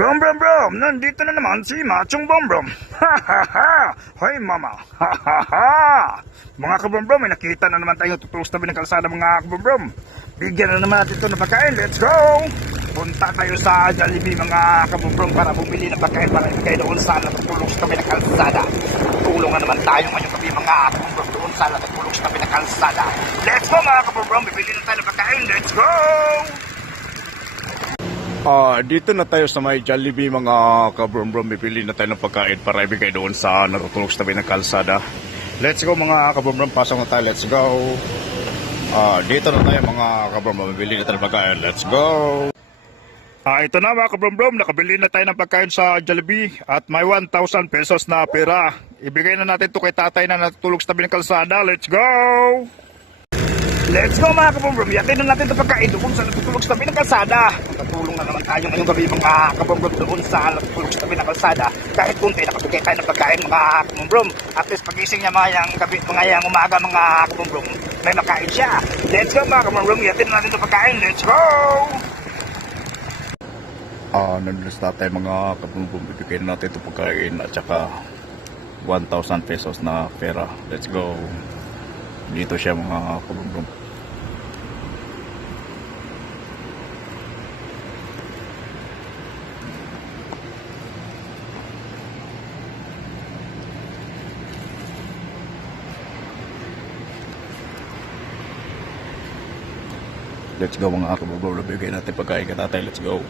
Brom Brom Brom, nandito na naman si Machong Brom Brom. Ha ha ha! Hoy mama! Ha ha ha! Mga kabrom Brom, may nakita na naman tayong tutulog tabi ng kalsada mga kabrom Brom. Bigyan na naman natin ito ng pagkain. Let's go! Punta tayo sa Jollibee mga kabrom Brom para bumili ng pagkain para ibigay doon sa natutulog tabi ng kalsada. Tulungan naman tayo ngayong gabi mga kabrom Brom doon sa natutulog tabi ng kalsada. Let's go mga kabrom Brom, bibili na tayo ng pagkain. Let's go! Ah, dito na tayo sa may Jollibee mga kabrom-brom. Bibili na tayo ng pagkain para ibigay doon sa natutulog sa tabi ng kalsada. Let's go mga kabrom-brom. Pasok na tayo. Let's go. Ah, dito na tayo mga kabrom-brom. Bibili na tayo ng pagkain. Let's go. Ah, ito na mga kabrom-brom, nakabili na tayo ng pagkain sa Jollibee at may 1,000 pesos na pera. Ibigay na natin to kay tatay na natutulog sa tabi ng kalsada. Let's go! Let's go mga kabrom-brom, yatin na natin ito pagkain doon sa natutulog sa tabi ng kalsada. Natulong na naman tayo ngayong gabi mga kabrom-brom doon sa natutulog sa tabi ng kalsada. Kahit kunti, nakabigay tayo ng pagkain mga kabrom-brom. At least pagising niya mga yang gabi, mga yang umaga mga kabrom-brom, may makain siya. Let's go mga kabrom-brom, yatin na natin ito pagkain. Let's go! Ah, nandun sa tayo mga kabrom-brom. Bibigay na natin ito pagkain at saka 1,000 pesos na pera. Let's go. Dito siya mga kabrom-brom. Let's go mga kabrom-brom. Bibigay natin pagkain kay tatay. Let's go.